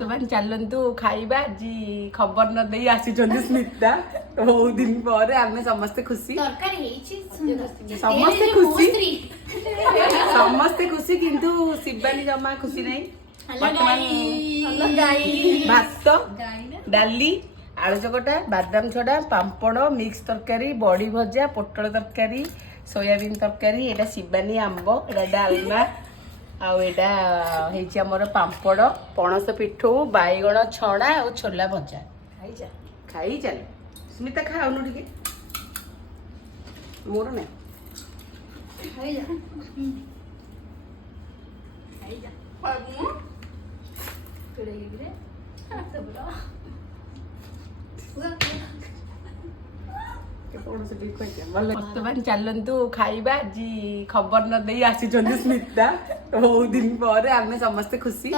ବର୍ତ୍ତମାନ ଚାଲନ୍ତୁ ଖାଇବା ଆଜି ଖବର ନ ଦେଇ ଆସିଛନ୍ତି ସ୍ମିତା ବହୁତ ଦିନ ପରେ ଆମେ ସମସ୍ତେ ଖୁସି ସମସ୍ତେ ଖୁସି ସମସ୍ତେ ଖୁସି କିନ୍ତୁ ଶିବାନୀ ଜମା ଖୁସି ନାହିଁ ଭାତ ଡାଲି ଆଳୁ ଚକଟା ବାଦାମ ଛଡା ପାମ୍ପଡ଼ ମିକ୍ସ ତରକାରୀ ବଡି ଭଜା ପୋଟଳ ତରକାରୀ ସୋୟାବିନ ତରକାରୀ ଏଇଟା ଶିବାନୀ ଆମ୍ବ ଏଇଟା ଡାଲମା ଆଉ ଏଇଟା ହେଇଛି ଆମର ପାମ୍ପଡ଼ ପଣସ ପିଠଉ ବାଇଗଣ ଛଣା ଆଉ ଛୋଲା ଭଜା ଖାଇ ଚାଲ ସ୍ମିତା ଖାଉନୁ ଟିକେ ମୋର ନାଇଁ ବର୍ତ୍ତମାନ ଚାଲନ୍ତୁ ଖାଇବା ଆଜି ଖବର ନ ଦେଇ ଆସିଛନ୍ତି ସ୍ମିତା ବହୁତ ଦିନ ପରେ ଆମେ ସମସ୍ତେ ଖୁସି